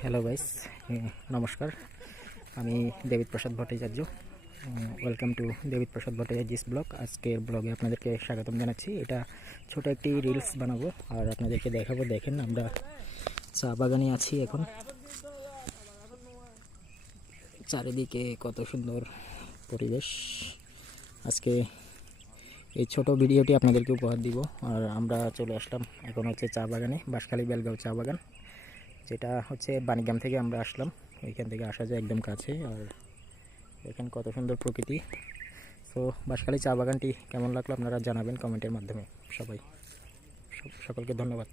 Hello guys, নমস্কার। আমি Debit Prasad Bhattacharya. Welcome to Debit Prasad Bhattacharya's blog. আজকের ব্লগে আপনাদেরকে স্বাগতম জানাচ্ছি। এটা ছোট একটি রিলস বানাবো আর আপনাদেরকে দেখাবো। দেখেন, আমরা চা বাগানে আছি এখন। চারিদিকে কত সুন্দর পরিবেশ। আজকে এই ছোট ভিডিওটি আপনাদেরকে উপহার দিব। আর আমরা চলে আসলাম এখন হচ্ছে চা বাগানে, বাঁশখালী বেলগাঁও চা বাগান, যেটা হচ্ছে বাণীগ্রাম থেকে আমরা আসলাম। ওইখান থেকে আসা যায় একদম কাছে। আর এখানে কত সুন্দর প্রকৃতি। তো বাঁশখালী চা বাগানটি কেমন লাগলো আপনারা জানাবেন কমেন্টের মাধ্যমে। সকলকে ধন্যবাদ।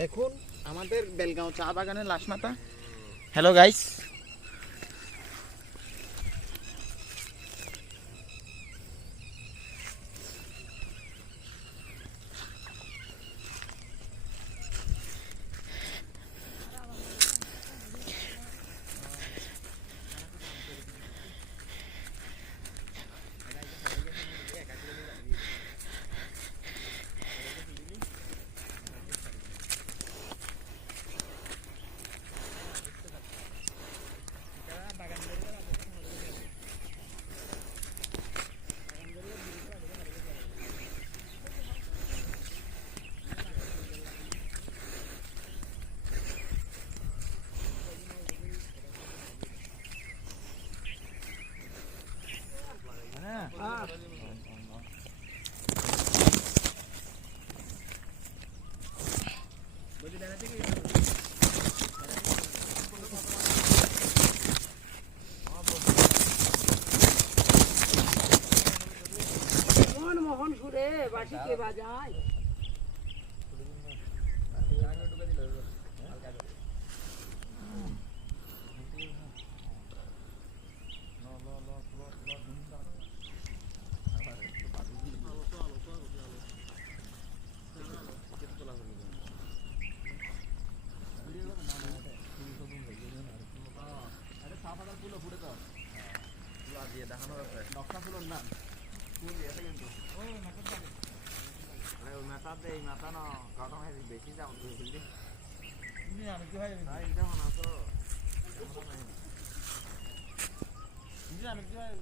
দেখুন আমাদের বেলগাঁও চা বাগানের লাশমাতা। হ্যালো গাইস, মোহন সুরে বাসি কে বাজায়। নকশা ফুলের নাম মাথা না কাটা বেশি যাও আমি কি হয়